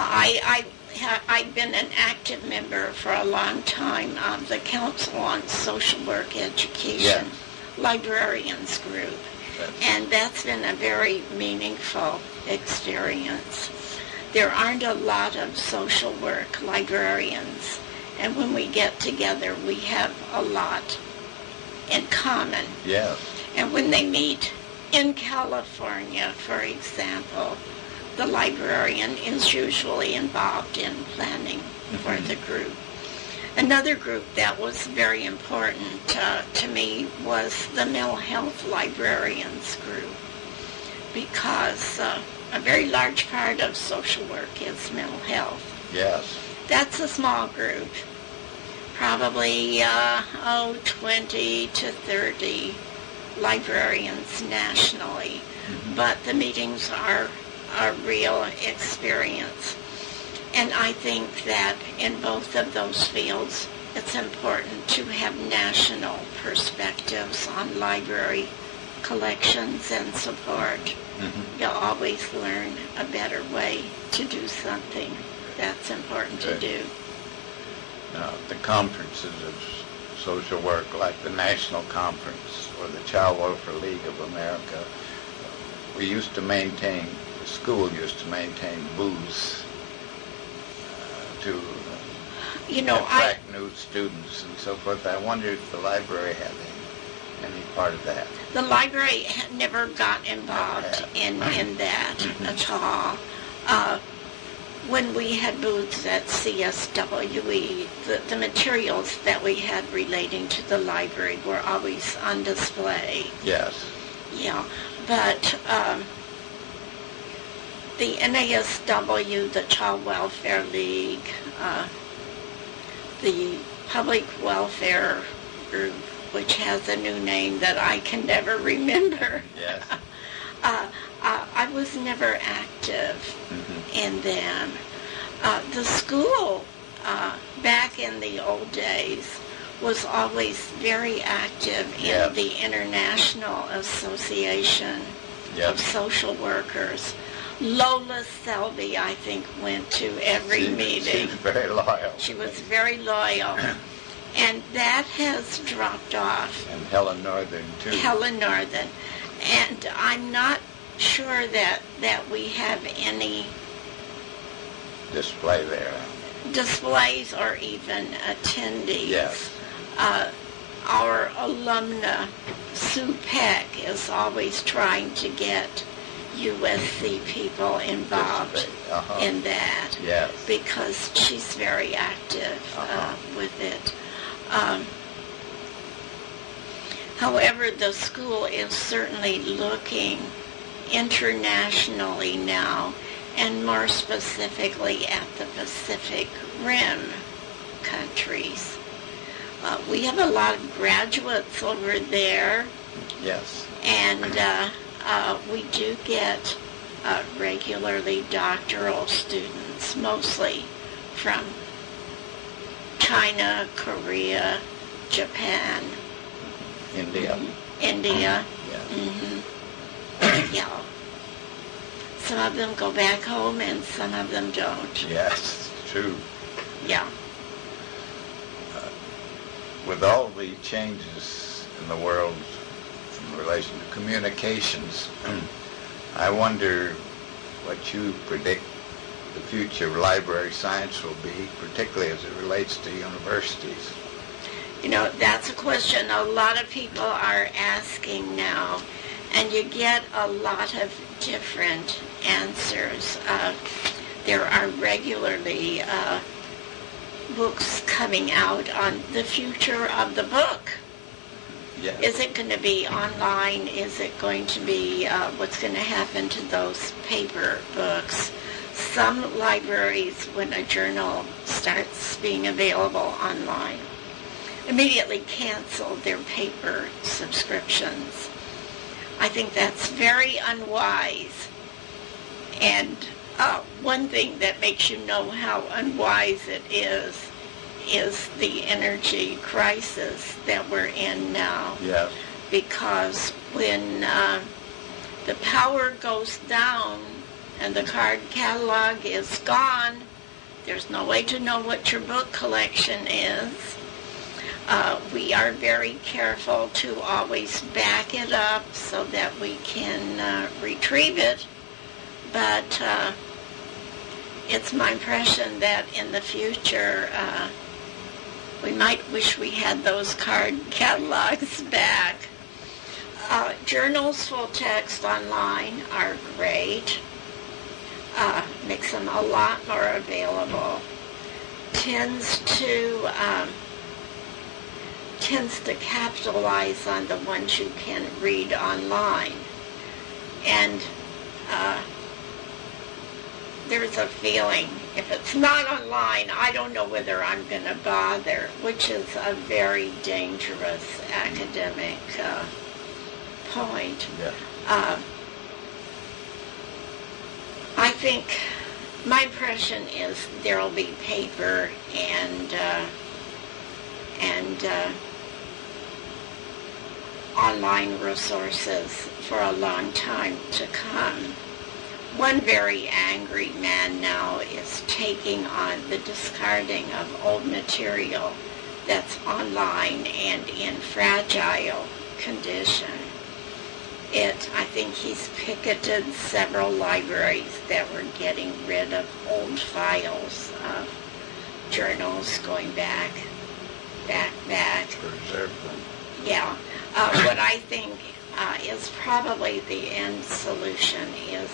I've been an active member for a long time of the Council on Social Work Education, Librarians group, and that's been a very meaningful experience. There aren't a lot of social work librarians, and when we get together, we have a lot in common. Yes. And when they meet in California, for example, the librarian is usually involved in planning for the group. Another group that was very important to me was the mental health librarians group, because a very large part of social work is mental health. Yes. That's a small group, probably 20 to 30 librarians nationally, but the meetings are a real experience. And I think that in both of those fields, it's important to have national perspectives on library collections and support. You'll always learn a better way to do something that's important to do. The conferences of social work, like the National Conference or the Child Welfare League of America, we used to maintain, the school used to maintain booths to attract new students and so forth. I wonder if the library had any part of that. The library never got involved in that at all. When we had booths at CSWA, the materials that we had relating to the library were always on display. Yes. Yeah, but the NASW, the Child Welfare League, the Public Welfare Group, which has a new name that I can never remember. Yes. I was never active in them. The school, back in the old days, was always very active in the International Association of Social Workers. Lola Selby, I think, went to every meeting. She was very loyal. She was very loyal. And that has dropped off. And Helen Northern, too. Helen Northern. And I'm not sure that we have any display there. Displays or even attendees. Yes. Our alumna, Sue Peck, is always trying to get USC people involved in that. Yes. Because she's very active with it. However, the school is certainly looking internationally now, and more specifically at the Pacific Rim countries. We have a lot of graduates over there. Yes. And we do get regularly doctoral students, mostly from China, Korea, Japan, India. India. Yes. Yeah. Some of them go back home and some of them don't. Yes, true. Yeah. With all the changes in the world in relation to communications, I wonder what you predict the future of library science will be, particularly as it relates to universities. You know, that's a question a lot of people are asking now, and you get a lot of different answers. There are regularly books coming out on the future of the book. Yes. Is it going to be online? Is it going to be what's going to happen to those paper books? Some libraries, when a journal starts being available online, immediately cancel their paper subscriptions. I think that's very unwise. And one thing that makes you know how unwise it is the energy crisis that we're in now. Yes. Because when the power goes down and the card catalog is gone, there's no way to know what your book collection is. We are very careful to always back it up so that we can retrieve it. But it's my impression that in the future, we might wish we had those card catalogs back. Journals full text online are great. makes them a lot more available, tends to capitalize on the ones you can read online. And there's a feeling, if it's not online, I don't know whether I'm going to bother, which is a very dangerous academic point. Yeah. I think my impression is there will be paper and online resources for a long time to come. One very angry man now is taking on the discarding of old material that's online and in fragile condition. I think he's picketed several libraries that were getting rid of old files of journals going back. Preserve them. Yeah. What I think is probably the end solution is,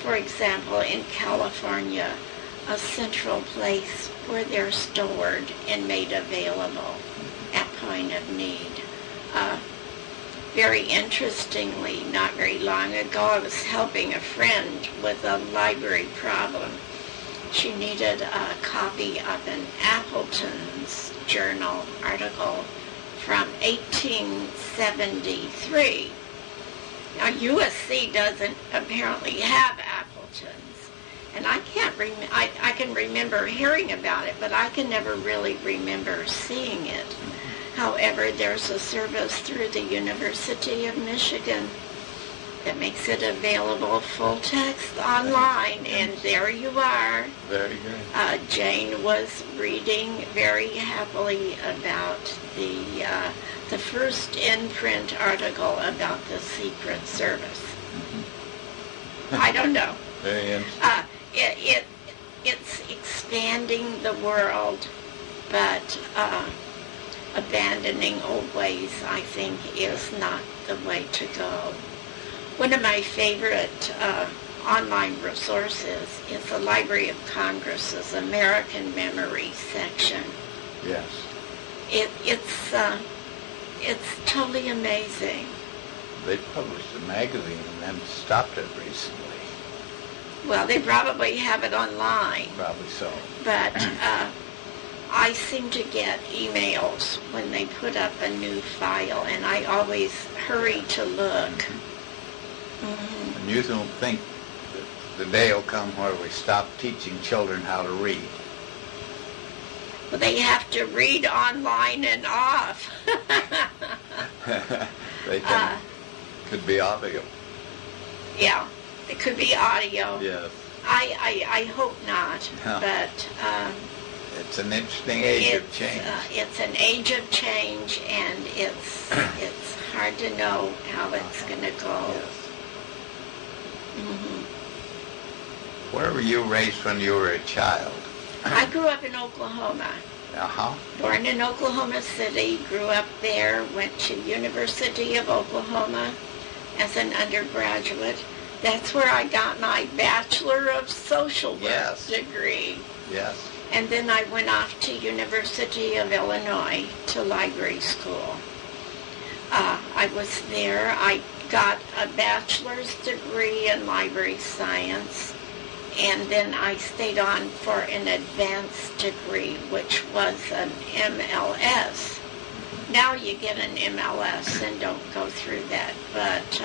for example, in California, a central place where they're stored and made available at point of need. Very interestingly, not very long ago, I was helping a friend with a library problem. She needed a copy of an Appleton's Journal article from 1873. Now, USC doesn't apparently have Appletons, and I can remember hearing about it, but I can never really remember seeing it. However, there's a service through the University of Michigan that makes it available full text online, and there you are. Very good. Jane was reading very happily about the first in-print article about the Secret Service. I don't know. Very interesting. It's expanding the world, but abandoning old ways, I think, is not the way to go. One of my favorite online resources is the Library of Congress's American Memory section. Yes. It's totally amazing. They published a magazine and then stopped it recently. Well, they probably have it online, Probably so. but I seem to get emails when they put up a new file, and I always hurry to look. And you don't think that the day will come where we stop teaching children how to read? Well, they have to read online and off. They can, could be audio. Yeah, it could be audio. Yes. I hope not, No. but It's an interesting age of change. It's an age of change, and it's hard to know how it's going to go. Yes. Mm-hmm. Where were you raised when you were a child? I grew up in Oklahoma. Uh-huh. Born in Oklahoma City, grew up there, went to University of Oklahoma as an undergraduate. That's where I got my Bachelor of Social Work Yes. degree. Yes. And then I went off to University of Illinois to library school. I was there. I got a bachelor's degree in library science, and then I stayed on for an advanced degree, which was an MLS. Now you get an MLS and don't go through that, but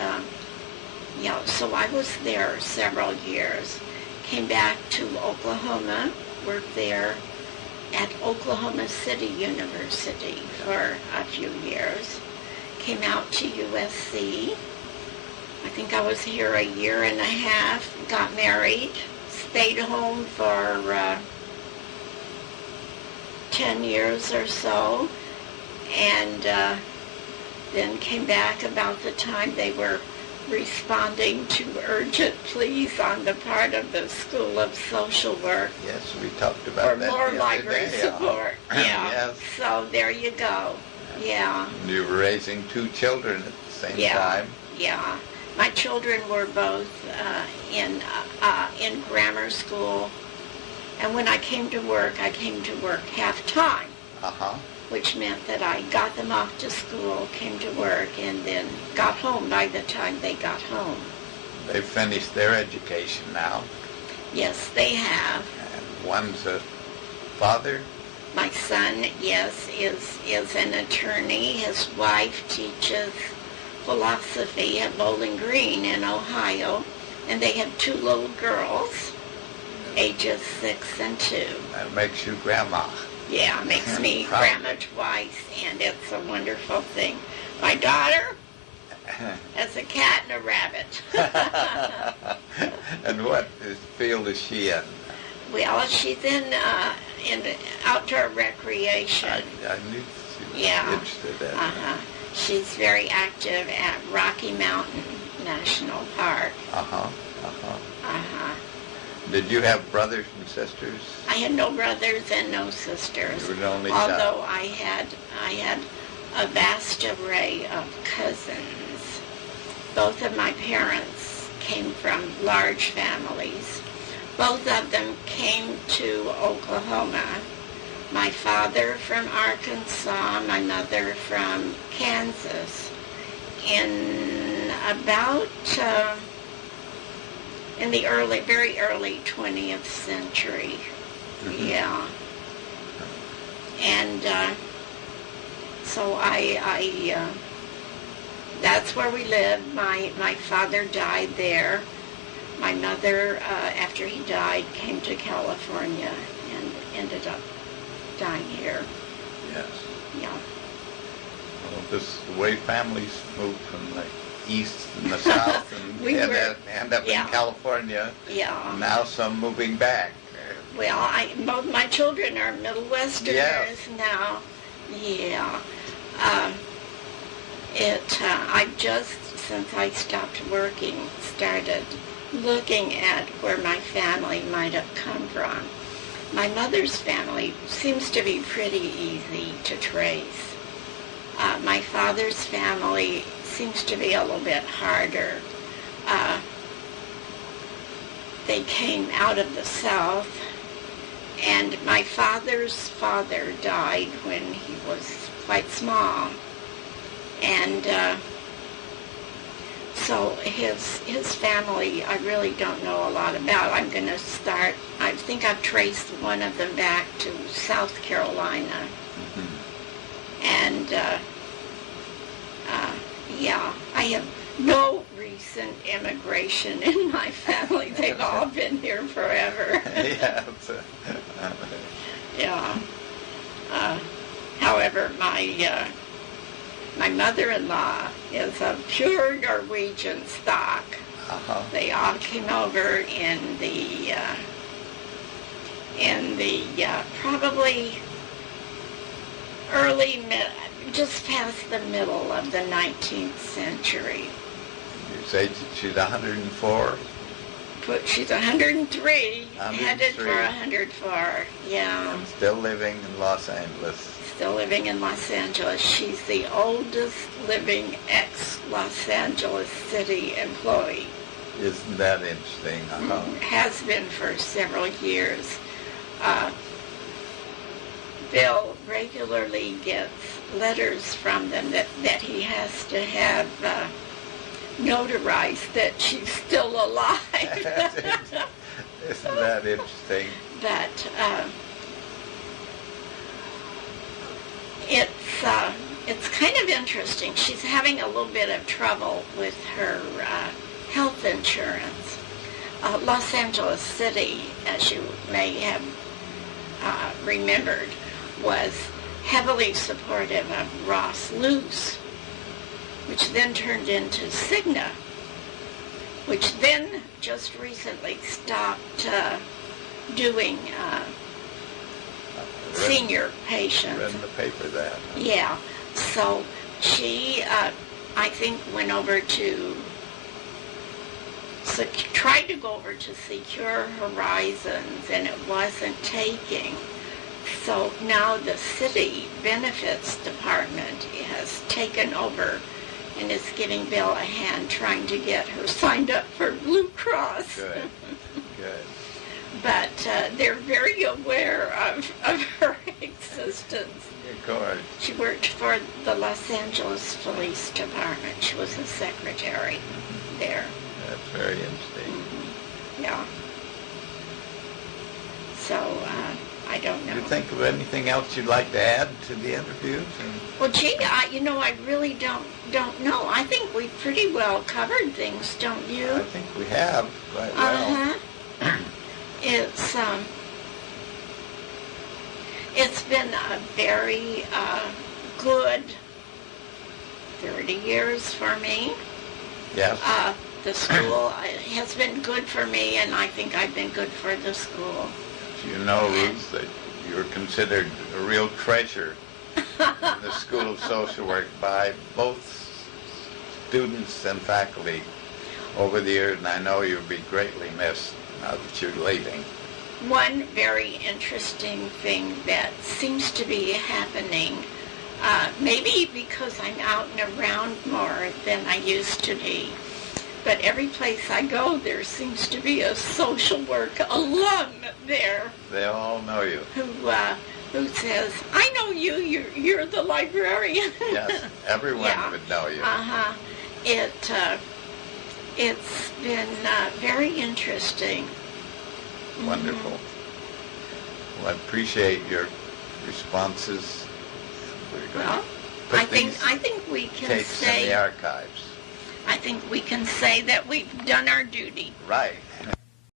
so I was there several years. Came back to Oklahoma, worked there at Oklahoma City University for a few years. Came out to USC. I think I was here a year and a half, got married, stayed home for 10 years or so, and then came back about the time they were responding to urgent pleas on the part of the School of Social Work Yes, we talked for about that more the other library day. support. Yeah. Yes. So there you go. Yeah. You were raising two children at the same Yeah. time. Yeah. My children were both in grammar school, and when I came to work half-time, which meant that I got them off to school, came to work, and then got home by the time they got home. They've finished their education now. Yes, they have. And one's a father. My son, yes, is an attorney. His wife teaches philosophy at Bowling Green in Ohio, and they have 2 little girls, ages 6 and 2. That makes you grandma. Yeah, makes me grandma twice, and it's a wonderful thing. My daughter has a cat and a rabbit. And what field is she in? Well, she's in outdoor recreation. I knew she was interested in Uh-huh. She's very active at Rocky Mountain National Park. Did you have brothers and sisters? I had no brothers and no sisters. You were the only child. Although I had a vast array of cousins. Both of my parents came from large families. Both of them came to Oklahoma. My father from Arkansas, my mother from Kansas. In about in the very early 20th century. Yeah. And so I that's where we lived. My father died there. My mother, after he died, came to California and ended up dying here. Yes. Yeah. Well, this is the way families move from the east and the south and end up in California. Yeah. Now some moving back. Well, both my children are Middle Westerners now. Yeah. I've just, since I stopped working, started looking at where my family might have come from. My mother's family seems to be pretty easy to trace. My father's family seems to be a little bit harder. They came out of the South, and my father's father died when he was quite small. And so his family, I really don't know a lot about. I'm going to start, I think I've traced one of them back to South Carolina. And yeah, I have no recent immigration in my family. They've all been here forever. Yeah. However, my mother-in-law is of pure Norwegian stock. They all came over in the probably just past the middle of the 19th century. You say she's 104? She's 103, headed for 104, yeah. And still living in Los Angeles. Still living in Los Angeles. She's the oldest living ex-Los Angeles City employee. Isn't that interesting? Has been for several years. Bill regularly gets letters from them that he has to have notarized that she's still alive. Isn't that interesting? But it's kind of interesting. She's having a little bit of trouble with her health insurance. Los Angeles City, as you may have remembered, was heavily supportive of Ross Luce, which then turned into Cigna, which then just recently stopped doing senior patients. Read in the paper that. Yeah. So she, I think, went over to, tried to go over to Secure Horizons, and it wasn't taking. So now the city benefits department has taken over and is giving Bill a hand trying to get her signed up for Blue Cross. Good. Good. But they're very aware of her existence. Of course. She worked for the Los Angeles Police Department. She was a secretary there. That's very interesting. Yeah. So, I don't know. Do you think of anything else you'd like to add to the interviews? Well, gee, I really don't know. I think we pretty well covered things, don't you? I think we have quite well. It's been a very good 30 years for me. Yes. The school has been good for me, and I think I've been good for the school. You know, Ruth, that you're considered a real treasure in the School of Social Work by both students and faculty over the years, and I know you'll be greatly missed now that you're leaving. One very interesting thing that seems to be happening, maybe because I'm out and around more than I used to be, but every place I go, there seems to be a social work alum there. They all know you. Who says, I know you, you're the librarian. Yes, everyone would know you. It's been very interesting. Wonderful. Well, I appreciate your responses. We're going Well, to put I think we can tapes in say the archives. I think we can say that we've done our duty. Right.